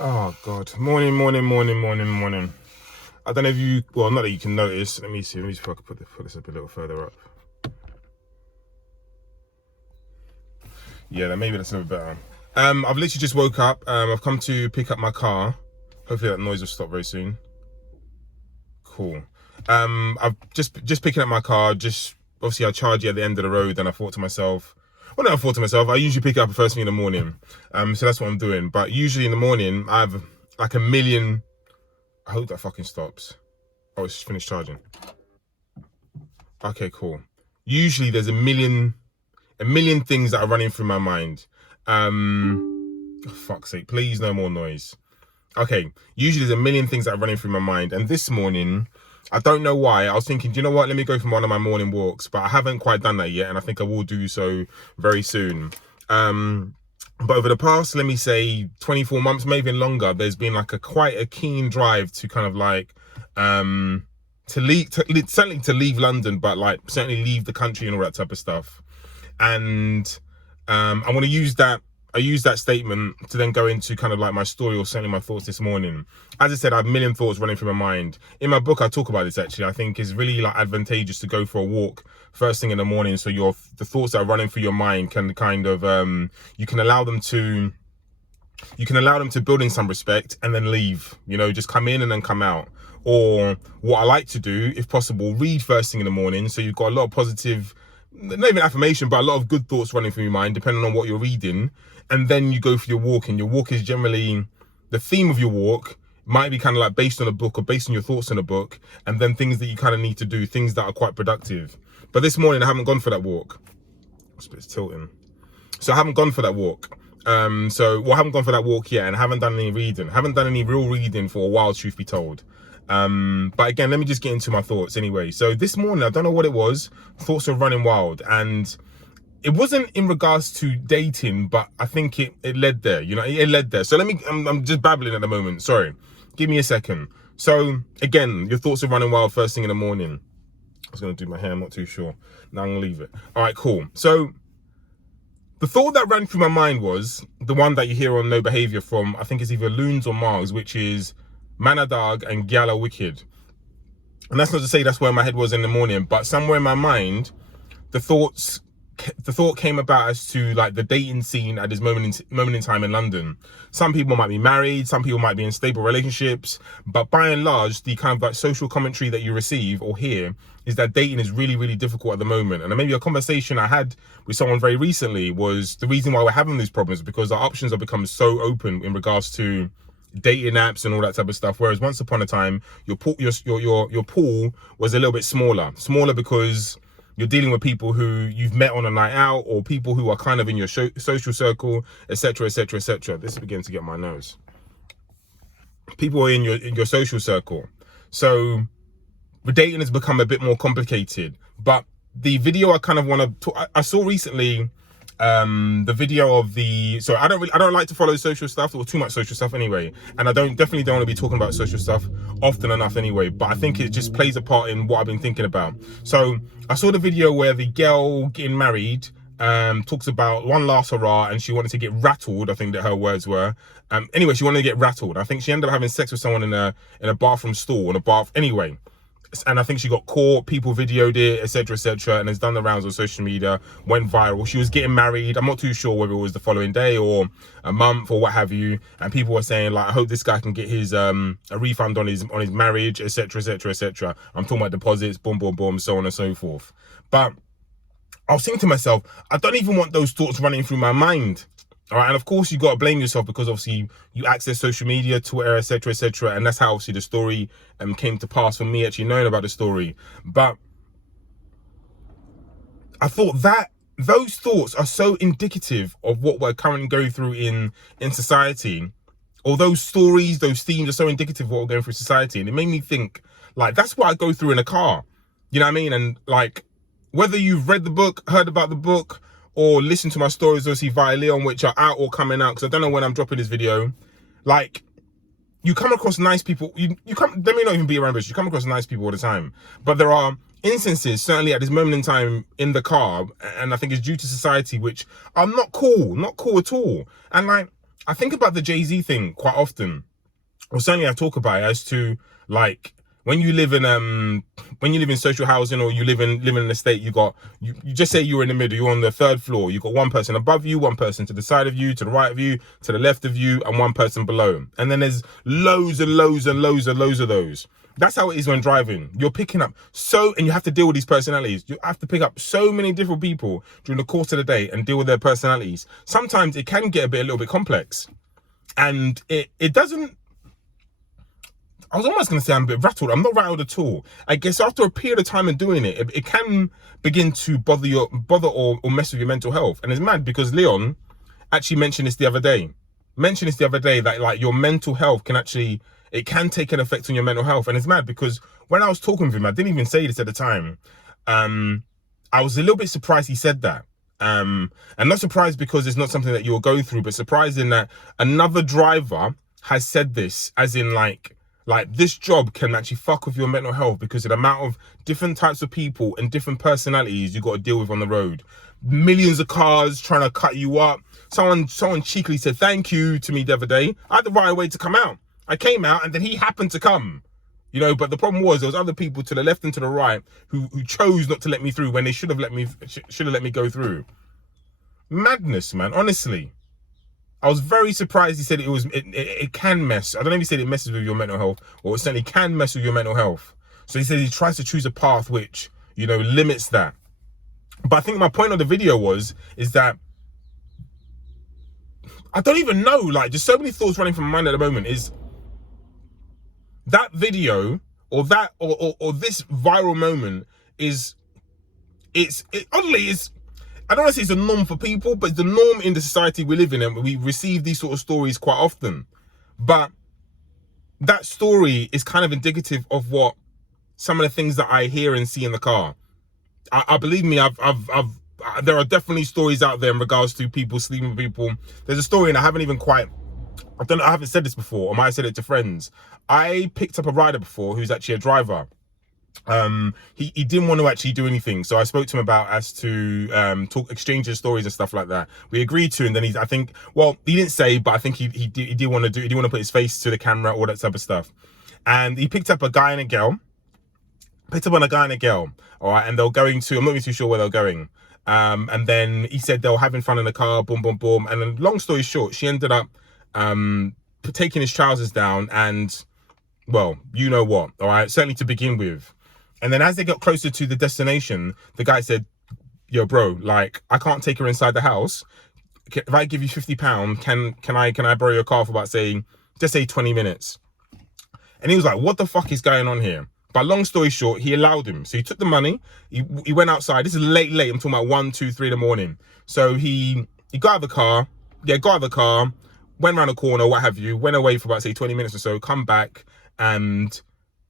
Oh God, morning. I don't know if you, well, not that you can notice. Let me see if I can put this up a little further up. Yeah, then maybe that's a bit better. I've literally just woke up. I've come to pick up my car. Hopefully that noise will stop very soon. Cool. I've just picking up my car. Just obviously I charge it at the end of the road, and I thought to myself, well, no, I thought to myself, I usually pick it up first thing in the morning. So that's what I'm doing. But usually in the morning, I have like a million. I hope that fucking stops. Oh, it's finished charging. Okay, cool. Usually there's a million things that are running through my mind. Oh, fuck's sake, please no more noise. Okay, usually there's a million things that are running through my mind. And this morning, I don't know why, I was thinking, do you know what? Let me go for one of my morning walks, but I haven't quite done that yet. And I think I will do so very soon. But over the past, let me say 24 months, maybe longer, there's been like quite a keen drive to kind of like, certainly to leave London, but like certainly leave the country and all that type of stuff. And I want to use that. I use that statement to then go into kind of like my story, or certainly my thoughts this morning. As I said, I have a million thoughts running through my mind. In my book, I talk about this actually. I think it's really like advantageous to go for a walk first thing in the morning, so the thoughts that are running through your mind can kind of you can allow them to build in some respect and then leave. Just come in and then come out. Or what I like to do, if possible, read first thing in the morning, so you've got a lot of positive, not even affirmation, but a lot of good thoughts running through your mind, depending on what you're reading. And then you go for your walk, and your walk is generally, the theme of your walk might be kind of like based on a book or based on your thoughts in a book, and then things that you kind of need to do, things that are quite productive. But this morning I haven't gone for that walk. It's tilting. So I haven't gone for that walk. I haven't gone for that walk yet, and I haven't done any reading. Haven't done any real reading for a while, truth be told. But again, let me just get into my thoughts anyway. So this morning, I don't know what it was. Thoughts are running wild, and it wasn't in regards to dating, but I think it led there. It led there. So I'm just babbling at the moment. Sorry, give me a second. So again, your thoughts are running wild first thing in the morning. I was gonna do my hair. I'm not too sure. Now I'm gonna leave it. All right, cool. So the thought that ran through my mind was the one that you hear on No Behaviour from, I think it's either Loons or Mars, which is Man a Dog and Gyal a Wicked. And that's not to say that's where my head was in the morning, but somewhere in my mind, the thought came about as to like the dating scene at this moment in time in London. Some people might be married, some people might be in stable relationships, but by and large, the kind of like social commentary that you receive or hear is that dating is really, really difficult at the moment. And maybe a conversation I had with someone very recently was the reason why we're having these problems, because our options are becoming so open in regards to dating apps and all that type of stuff. Whereas once upon a time, your pool was a little bit smaller because you're dealing with people who you've met on a night out, or people who are kind of in your social circle, etc., etc., etc. This is beginning to get my nose. People are in your social circle. So the dating has become a bit more complicated. But the video I kind of want to I saw recently, the video of so I don't like to follow social stuff, or too much social stuff anyway, and I definitely don't want to be talking about social stuff often enough anyway, but I think it just plays a part in what I've been thinking about. So I saw the video where the girl getting married talks about one last hurrah, and she wanted to get rattled. I think that her words were. Anyway, she wanted to get rattled. I think she ended up having sex with someone in a bathroom stall, in a bath. Anyway, and I think she got caught, people videoed it, etc., and has done the rounds on social media, went viral. She was getting married. I'm not too sure whether it was the following day or a month or what have you, and people were saying like, I hope this guy can get his a refund on his marriage, etc., etc. I'm talking about deposits, boom, so on and so forth. But I was thinking to myself, I don't even want those thoughts running through my mind. All right, and of course you got to blame yourself, because obviously you access social media, Twitter, etc., and that's how obviously the story came to pass for me actually knowing about the story. But I thought that those thoughts are so indicative of what we're currently going through in society, or those stories, those themes are so indicative of what we're going through in society, and it made me think like that's what I go through in a car. You know what I mean? And like, whether you've read the book, heard about the book, or listen to my stories obviously via Leon, which are out or coming out, because I don't know when I'm dropping this video, like, you come across nice people. They may not even be around, but you come across nice people all the time. But there are instances, certainly at this moment in time in the car, and I think it's due to society, which are not cool at all. And like, I think about the Jay-Z thing quite often. Well, certainly I talk about it as to, like, when you live in social housing, or you live in an estate, you just say you're in the middle, you're on the third floor, you've got one person above you, one person to the side of you, to the right of you, to the left of you, and one person below. And then there's loads and loads and loads and loads of those. That's how it is when driving. You're picking up and you have to deal with these personalities. You have to pick up so many different people during the course of the day and deal with their personalities. Sometimes it can get a little bit complex. And it doesn't, I was almost going to say I'm a bit rattled. I'm not rattled at all. I guess after a period of time of doing it, it can begin to bother or mess with your mental health. And it's mad because Leon actually mentioned this the other day. That, like, your mental health it can take an effect on your mental health. And it's mad because when I was talking with him, I didn't even say this at the time. I was a little bit surprised he said that. And not surprised because it's not something that you're going through, but surprised in that another driver has said this, as in like this job can actually fuck with your mental health because of the amount of different types of people and different personalities you got to deal with on the road. Millions of cars trying to cut you up. Someone cheekily said thank you to me the other day. I had the right way to come out. I came out and then he happened to come. You know, but the problem was there was other people to the left and to the right who chose not to let me through when they should have let me go through. Madness, man, honestly. I was very surprised he said it can mess. I don't know if he said it messes with your mental health, or it certainly can mess with your mental health. So he said he tries to choose a path which, you know, limits that. But I think my point of the video is that I don't even know, like, just so many thoughts running from my mind at the moment. Is that video or this viral moment oddly is, I don't want to say it's a norm for people, but it's the norm in the society we live in, and we receive these sort of stories quite often. But that story is kind of indicative of what some of the things that I hear and see in the car. I believe me, there are definitely stories out there in regards to people sleeping with people. There's a story, and I haven't said this before, or might have said it to friends. I picked up a rider before who's actually a driver. He didn't want to actually do anything, so I spoke to him about as to exchange his stories and stuff like that. We agreed to, and then he didn't say, but I think he did want to put his face to the camera, all that type of stuff. And he picked up a guy and a girl. All right, and they're going to, I'm not even too sure where they're going. And then he said they were having fun in the car, boom, boom, boom. And then, long story short, she ended up taking his trousers down, and, well, you know what, all right, certainly to begin with. And then as they got closer to the destination, the guy said, yo, bro, like, I can't take her inside the house. If I give you £50, can I borrow your car for about, just say 20 minutes? And he was like, what the fuck is going on here? But long story short, he allowed him. So he took the money, he went outside. This is late. I'm talking about 1, 2, 3 in the morning. So he got out of the car, went around the corner, what have you, went away for about, say, 20 minutes or so, come back, and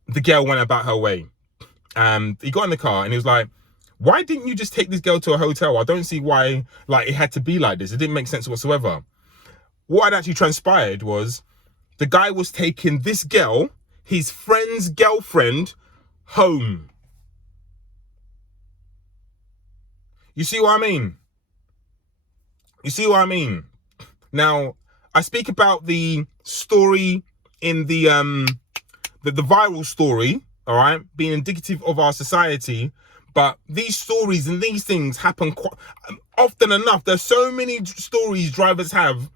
the girl went about her way. He got in the car and he was like, why didn't you just take this girl to a hotel? I don't see why, like, it had to be like this. It didn't make sense whatsoever. What had actually transpired was the guy was taking this girl, his friend's girlfriend, home. You see what I mean? Now, I speak about the story in the viral story, all right, being indicative of our society, but these stories and these things happen quite often enough. There's so many stories drivers have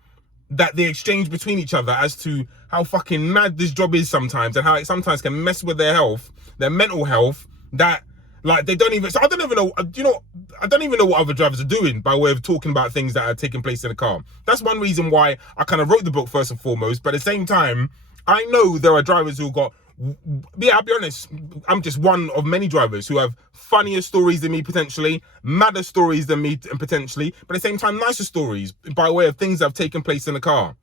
that they exchange between each other as to how fucking mad this job is sometimes, and how it sometimes can mess with their health, their mental health, that, like, they don't even, so I don't even know what other drivers are doing by way of talking about things that are taking place in the car. That's one reason why I kind of wrote the book first and foremost, but at the same time, I know there are drivers who got, yeah, I'll be honest, I'm just one of many drivers who have funnier stories than me, potentially, madder stories than me, and potentially, but at the same time, nicer stories by way of things that have taken place in the car.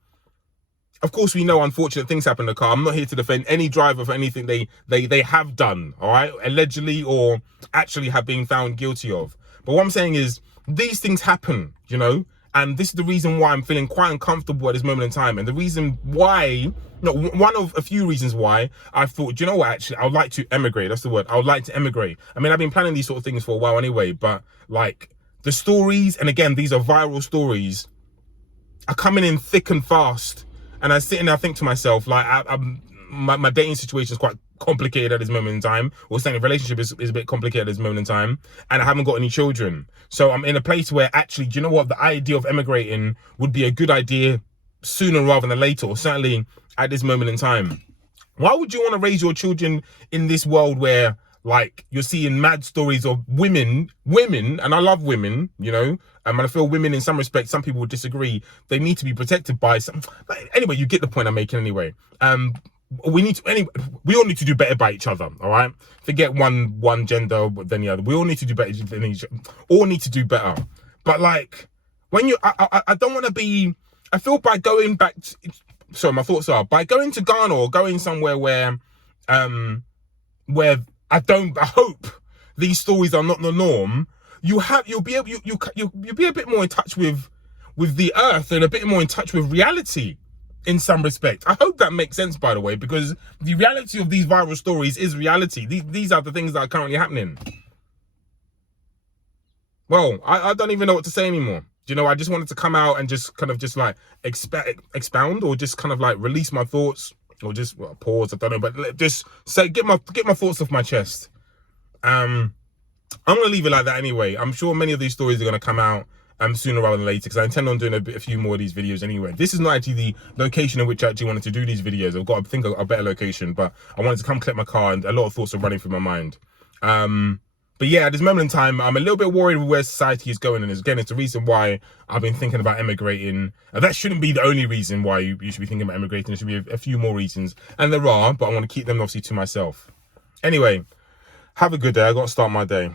Of course, we know unfortunate things happen in the car. I'm not here to defend any driver for anything they have done, all right, allegedly or actually have been found guilty of. But what I'm saying is, these things happen, you know, and this is the reason why I'm feeling quite uncomfortable at this moment in time. And the reason why, one of a few reasons why I thought, do you know what, actually, I would like to emigrate. That's the word. I would like to emigrate. I mean, I've been planning these sort of things for a while anyway, but, like, the stories, and again, these are viral stories, are coming in thick and fast, and I sit and I think to myself, like, my dating situation is quite complicated at this moment in time, or saying relationship is a bit complicated at this moment in time, and I haven't got any children. So I'm in a place where actually, do you know what, the idea of emigrating would be a good idea sooner rather than later, or certainly at this moment in time. Why would you want to raise your children in this world where, like, you're seeing mad stories of women, and I love women, you know, and I feel women in some respects, some people would disagree, they need to be protected by some, but anyway, you get the point I'm making anyway. We all need to do better by each other, all right? Forget one gender than the other. We all need to do better than each other. All need to do better. But like, when you, I don't want to be, I feel by going back to, sorry, my thoughts are, by going to Ghana or going somewhere where I hope these stories are not the norm, you'll be a bit more in touch with the earth and a bit more in touch with reality in some respect. I hope that makes sense, by the way, because the reality of these viral stories is reality. These are the things that are currently happening. Well, I don't even know what to say anymore. You know, I just wanted to come out and just kind of just like expound, or just kind of like release my thoughts, or just pause, I don't know, but just say, get my thoughts off my chest. I'm gonna leave it like that anyway. I'm sure many of these stories are gonna come out sooner rather than later, because I intend on doing a few more of these videos anyway. This is not actually the location in which I actually wanted to do these videos. I've got, I think, a better location, but I wanted to come collect my car, and a lot of thoughts are running through my mind. But yeah, at this moment in time, I'm a little bit worried with where society is going, and again, it's the reason why I've been thinking about emigrating. That shouldn't be the only reason why you should be thinking about emigrating. There should be a few more reasons, and there are, but I want to keep them obviously to myself. Anyway, have a good day. I got to start my day.